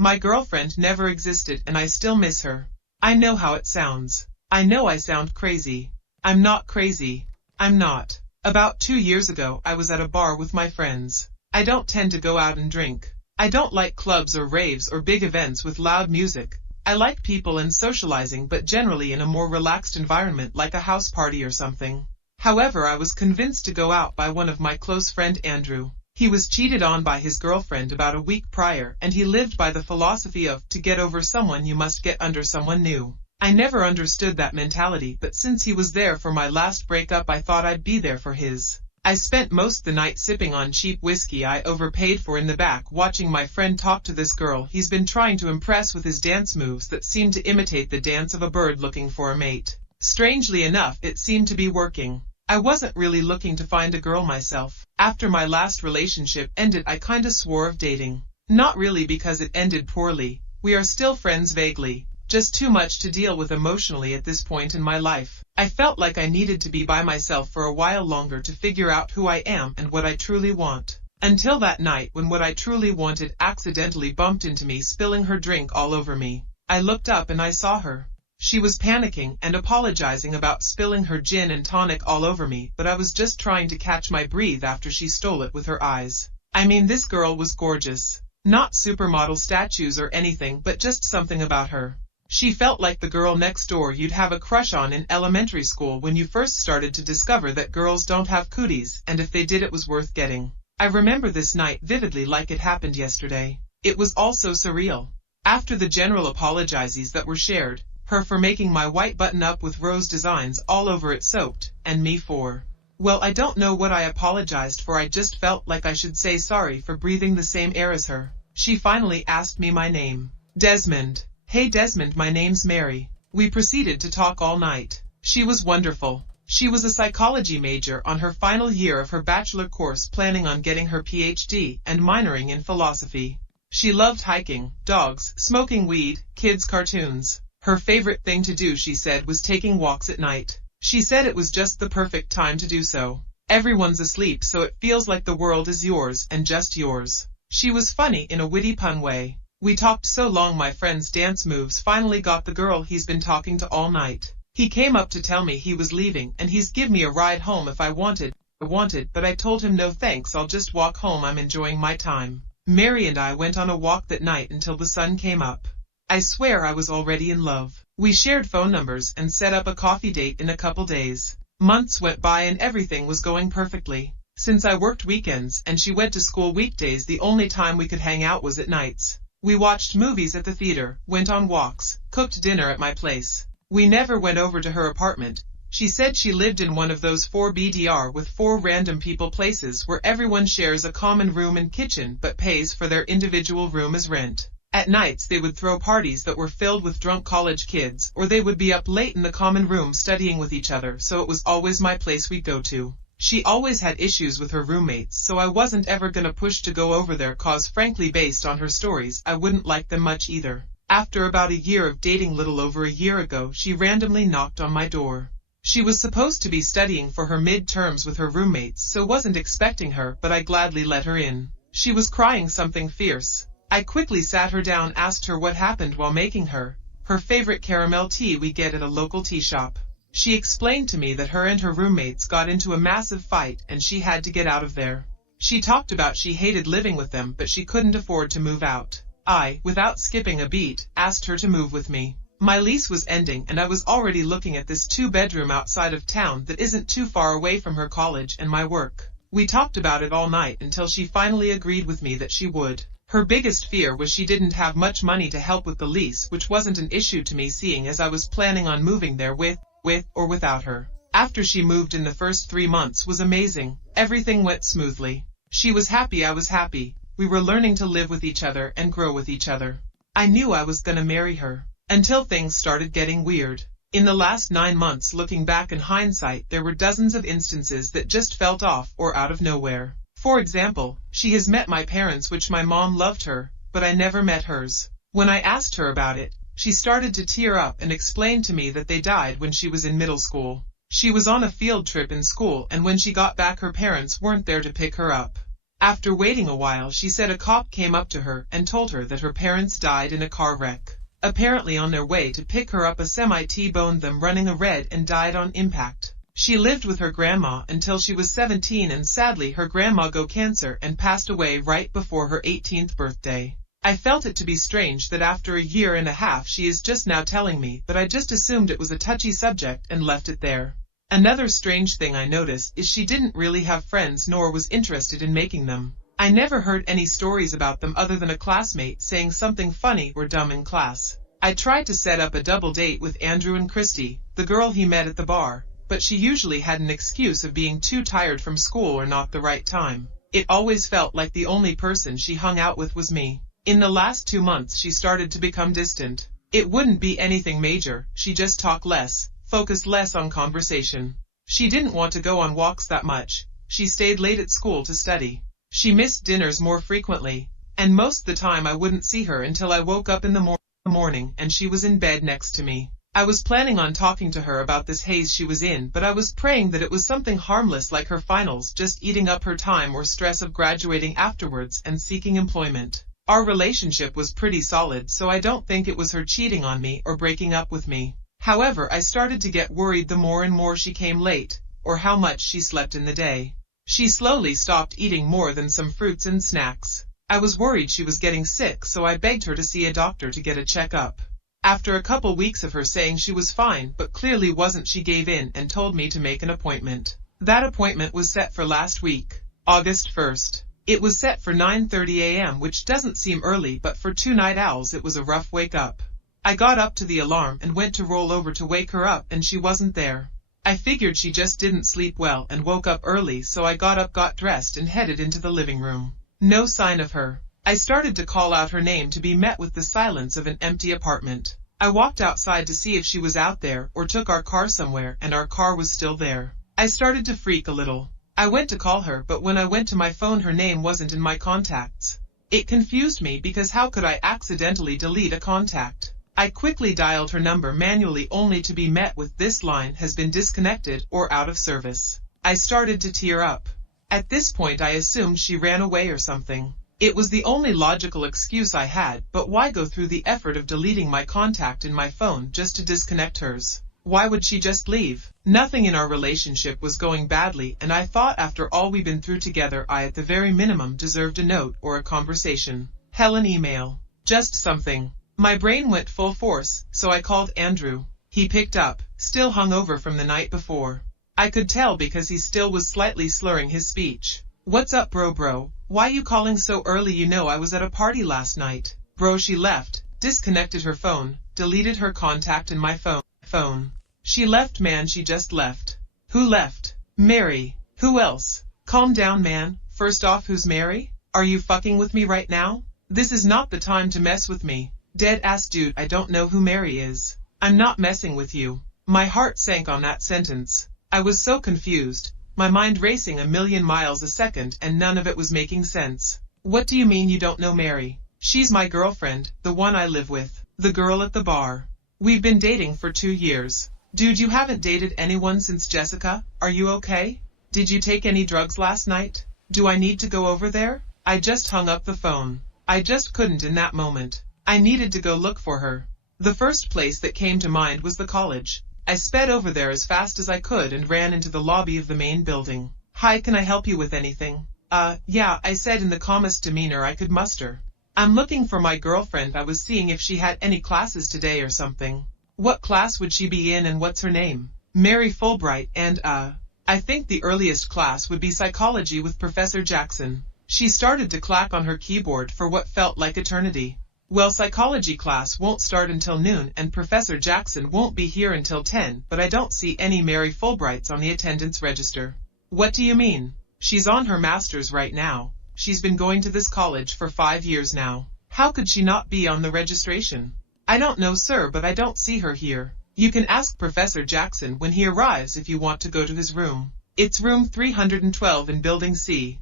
My girlfriend never existed and I still miss her. I know how it sounds. I know I sound crazy. I'm not crazy. I'm not. About 2 years ago I was at a bar with my friends. I don't tend to go out and drink. I don't like clubs or raves or big events with loud music. I like people and socializing, but generally in a more relaxed environment like a house party or something. However, I was convinced to go out by one of my close friend Andrew. He was cheated on by his girlfriend about a week prior, and he lived by the philosophy of, to get over someone you must get under someone new. I never understood that mentality, but since he was there for my last breakup I thought I'd be there for his. I spent most the night sipping on cheap whiskey I overpaid for in the back, watching my friend talk to this girl he's been trying to impress with his dance moves that seem to imitate the dance of a bird looking for a mate. Strangely enough, it seemed to be working. I wasn't really looking to find a girl myself. After my last relationship ended, I kinda swore of dating. Not really because it ended poorly. We are still friends vaguely. Just too much to deal with emotionally at this point in my life. I felt like I needed to be by myself for a while longer to figure out who I am and what I truly want. Until that night when what I truly wanted accidentally bumped into me, spilling her drink all over me. I looked up and I saw her. She was panicking and apologizing about spilling her gin and tonic all over me, but I was just trying to catch my breath after she stole it with her eyes. I mean, this girl was gorgeous. Not supermodel statues or anything, but just something about her. She felt like the girl next door you'd have a crush on in elementary school when you first started to discover that girls don't have cooties, and if they did it was worth getting. I remember this night vividly like it happened yesterday. It was all so surreal. After the general apologies that were shared, her for making my white button-up with rose designs all over it soaked, and me for, well, I don't know what I apologized for. I just felt like I should say sorry for breathing the same air as her. She finally asked me my name. Desmond. Hey Desmond, my name's Mary. We proceeded to talk all night. She was wonderful. She was a psychology major on her final year of her bachelor course, planning on getting her PhD and minoring in philosophy. She loved hiking, dogs, smoking weed, kids' cartoons. Her favorite thing to do, she said, was taking walks at night. She said it was just the perfect time to do so. Everyone's asleep, so it feels like the world is yours and just yours. She was funny in a witty pun way. We talked so long my friend's dance moves finally got the girl he's been talking to all night. He came up to tell me he was leaving and he's give me a ride home if I wanted, but I told him no thanks, I'll just walk home, I'm enjoying my time. Mary and I went on a walk that night until the sun came up. I swear I was already in love. We shared phone numbers and set up a coffee date in a couple days. Months went by and everything was going perfectly. Since I worked weekends and she went to school weekdays, the only time we could hang out was at nights. We watched movies at the theater, went on walks, cooked dinner at my place. We never went over to her apartment. She said she lived in one of those 4BDR with 4 random people places where everyone shares a common room and kitchen but pays for their individual room as rent. At nights they would throw parties that were filled with drunk college kids, or they would be up late in the common room studying with each other, so it was always my place we'd go to. She always had issues with her roommates, so I wasn't ever gonna push to go over there, cause frankly based on her stories I wouldn't like them much either. After about a year of dating, little over a year ago, she randomly knocked on my door. She was supposed to be studying for her midterms with her roommates, so wasn't expecting her, but I gladly let her in. She was crying something fierce. I quickly sat her down, asked her what happened while making her favorite caramel tea we get at a local tea shop. She explained to me that her and her roommates got into a massive fight and she had to get out of there. She talked about she hated living with them, but she couldn't afford to move out. I, without skipping a beat, asked her to move with me. My lease was ending and I was already looking at this 2-bedroom outside of town that isn't too far away from her college and my work. We talked about it all night until she finally agreed with me that she would. Her biggest fear was she didn't have much money to help with the lease, which wasn't an issue to me seeing as I was planning on moving there with or without her. After she moved in, the first 3 months was amazing. Everything went smoothly. She was happy, I was happy. We were learning to live with each other and grow with each other. I knew I was gonna marry her. Until things started getting weird. In the last 9 months, looking back in hindsight, there were dozens of instances that just felt off or out of nowhere. For example, she has met my parents, which my mom loved her, but I never met hers. When I asked her about it, she started to tear up and explained to me that they died when she was in middle school. She was on a field trip in school, and when she got back her parents weren't there to pick her up. After waiting a while, she said a cop came up to her and told her that her parents died in a car wreck. Apparently on their way to pick her up, a semi T-boned them running a red and died on impact. She lived with her grandma until she was 17, and sadly her grandma got cancer and passed away right before her 18th birthday. I felt it to be strange that after a year and a half she is just now telling me, but I just assumed it was a touchy subject and left it there. Another strange thing I noticed is she didn't really have friends nor was interested in making them. I never heard any stories about them other than a classmate saying something funny or dumb in class. I tried to set up a double date with Andrew and Christy, the girl he met at the bar, but she usually had an excuse of being too tired from school or not the right time. It always felt like the only person she hung out with was me. In the last 2 months she started to become distant. It wouldn't be anything major, she just talked less, focused less on conversation. She didn't want to go on walks that much. She stayed late at school to study. She missed dinners more frequently, and most of the time I wouldn't see her until I woke up in the morning and she was in bed next to me. I was planning on talking to her about this haze she was in, but I was praying that it was something harmless like her finals just eating up her time or stress of graduating afterwards and seeking employment. Our relationship was pretty solid, so I don't think it was her cheating on me or breaking up with me. However, I started to get worried the more and more she came late, or how much she slept in the day. She slowly stopped eating more than some fruits and snacks. I was worried she was getting sick, so I begged her to see a doctor to get a checkup. After a couple weeks of her saying she was fine but clearly wasn't, she gave in and told me to make an appointment. That appointment was set for last week, August 1st. It was set for 9:30 a.m., which doesn't seem early, but for two night owls it was a rough wake up. I got up to the alarm and went to roll over to wake her up, and she wasn't there. I figured she just didn't sleep well and woke up early, so I got up, got dressed and headed into the living room. No sign of her. I started to call out her name to be met with the silence of an empty apartment. I walked outside to see if she was out there or took our car somewhere, and our car was still there. I started to freak a little. I went to call her, but when I went to my phone her name wasn't in my contacts. It confused me because how could I accidentally delete a contact? I quickly dialed her number manually, only to be met with "This line has been disconnected or out of service." I started to tear up. At this point I assumed she ran away or something. It was the only logical excuse I had, but why go through the effort of deleting my contact in my phone just to disconnect hers? Why would she just leave? Nothing in our relationship was going badly, and I thought after all we've been through together I at the very minimum deserved a note or a conversation. Hell, an email. Just something. My brain went full force, so I called Andrew. He picked up, still hungover from the night before. I could tell because he still was slightly slurring his speech. "What's up, bro? Why you calling so early? You know I was at a party last night." Bro, she left, disconnected her phone, deleted her contact in my phone. She left, man, she just left. Who left? Mary. Who else? Calm down, man. First off, who's Mary? Are you fucking with me right now? This is not the time to mess with me. Dead ass dude, I don't know who Mary is. I'm not messing with you. My heart sank on that sentence. I was so confused, my mind racing a million miles a second, and none of it was making sense. What do you mean you don't know Mary? She's my girlfriend, the one I live with, the girl at the bar. We've been dating for 2 years. Dude, you haven't dated anyone since Jessica? Are you okay? Did you take any drugs last night? Do I need to go over there? I just hung up the phone. I just couldn't in that moment. I needed to go look for her. The first place that came to mind was the college. I sped over there as fast as I could and ran into the lobby of the main building. "Hi, can I help you with anything?" Yeah, I said in the calmest demeanor I could muster. "I'm looking for my girlfriend. I was seeing if she had any classes today or something." "What class would she be in and what's her name?" "Mary Fulbright, and I think the earliest class would be psychology with Professor Jackson." She started to clack on her keyboard for what felt like eternity. "Well, psychology class won't start until noon and Professor Jackson won't be here until 10, but I don't see any Mary Fulbrights on the attendance register." "What do you mean?" "She's on her master's right now. She's been going to this college for 5 years now. How could she not be on the registration?" "I don't know, sir, but I don't see her here. You can ask Professor Jackson when he arrives if you want to go to his room. It's room 312 in Building C."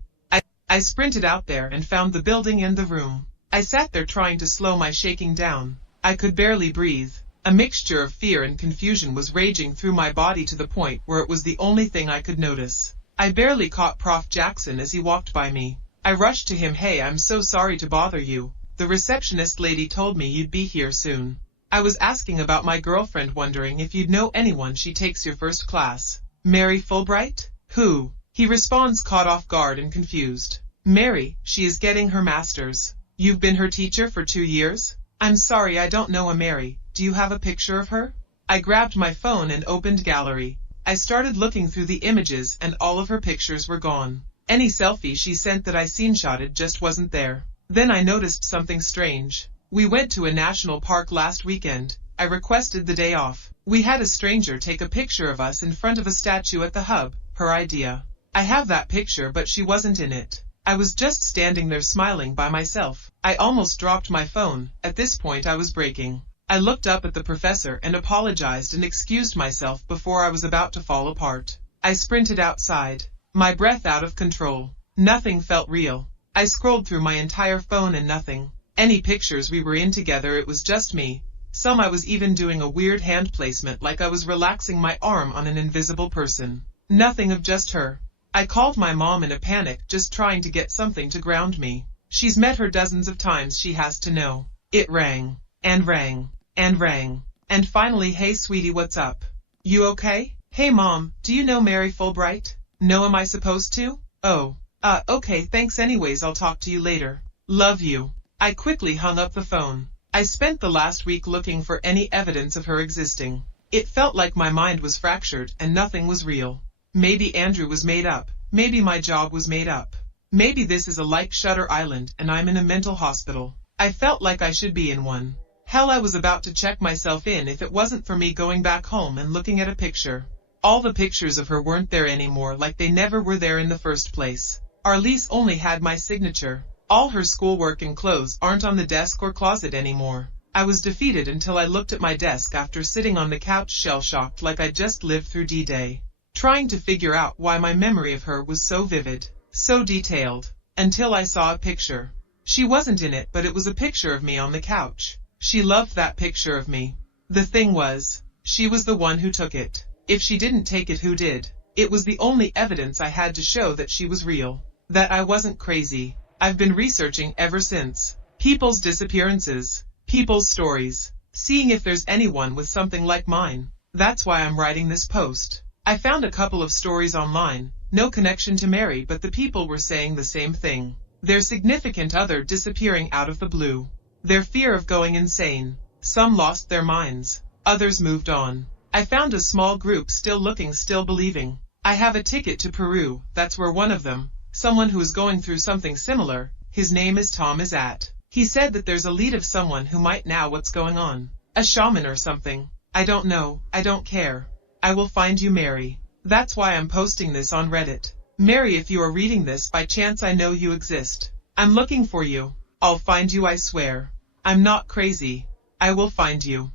I sprinted out there and found the building and the room. I sat there trying to slow my shaking down. I could barely breathe. A mixture of fear and confusion was raging through my body to the point where it was the only thing I could notice. I barely caught Prof. Jackson as he walked by me. I rushed to him. Hey, I'm so sorry to bother you. The receptionist lady told me you'd be here soon. I was asking about my girlfriend, wondering if you'd know anyone she takes your first class. Mary Fulbright? Who? He responds, caught off guard and confused. Mary, she is getting her master's. You've been her teacher for 2 years? I'm sorry, I don't know a Mary. Do you have a picture of her? I grabbed my phone and opened gallery. I started looking through the images and all of her pictures were gone. Any selfie she sent that I screenshotted just wasn't there. Then I noticed something strange. We went to a national park last weekend. I requested the day off. We had a stranger take a picture of us in front of a statue at the hub, her idea. I have that picture, but she wasn't in it. I was just standing there smiling by myself. I almost dropped my phone. At this point I was breaking. I looked up at the professor and apologized and excused myself before I was about to fall apart. I sprinted outside, my breath out of control. Nothing felt real. I scrolled through my entire phone and nothing. Any pictures we were in together, it was just me. Some I was even doing a weird hand placement like I was relaxing my arm on an invisible person. Nothing of just her. I called my mom in a panic, just trying to get something to ground me. She's met her dozens of times, she has to know. It rang, and rang, and rang. And finally, hey sweetie, what's up? You okay? Hey mom, do you know Mary Fulbright? No, am I supposed to? Oh, okay, thanks anyways, I'll talk to you later. Love you. I quickly hung up the phone. I spent the last week looking for any evidence of her existing. It felt like my mind was fractured and nothing was real. Maybe Andrew was made up. Maybe my job was made up. Maybe this is a like Shutter Island and I'm in a mental hospital. I felt like I should be in one. Hell, I was about to check myself in if it wasn't for me going back home and looking at a picture. All the pictures of her weren't there anymore, like they never were there in the first place. Arlise only had my signature. All her schoolwork and clothes aren't on the desk or closet anymore. I was defeated until I looked at my desk after sitting on the couch shell-shocked like I'd just lived through D-Day. Trying to figure out why my memory of her was so vivid, so detailed, until I saw a picture. She wasn't in it, but it was a picture of me on the couch. She loved that picture of me. The thing was, she was the one who took it. If she didn't take it, who did? It was the only evidence I had to show that she was real, that I wasn't crazy. I've been researching ever since. People's disappearances, people's stories, seeing if there's anyone with something like mine. That's why I'm writing this post. I found a couple of stories online, no connection to Mary, but the people were saying the same thing. Their significant other disappearing out of the blue. Their fear of going insane. Some lost their minds. Others moved on. I found a small group still looking, still believing. I have a ticket to Peru, that's where one of them, someone who is going through something similar, his name is Tom, is at. He said that there's a lead of someone who might know what's going on. A shaman or something. I don't know, I don't care. I will find you, Mary. That's why I'm posting this on Reddit. Mary, if you are reading this by chance, I know you exist. I'm looking for you. I'll find you, I swear. I'm not crazy. I will find you.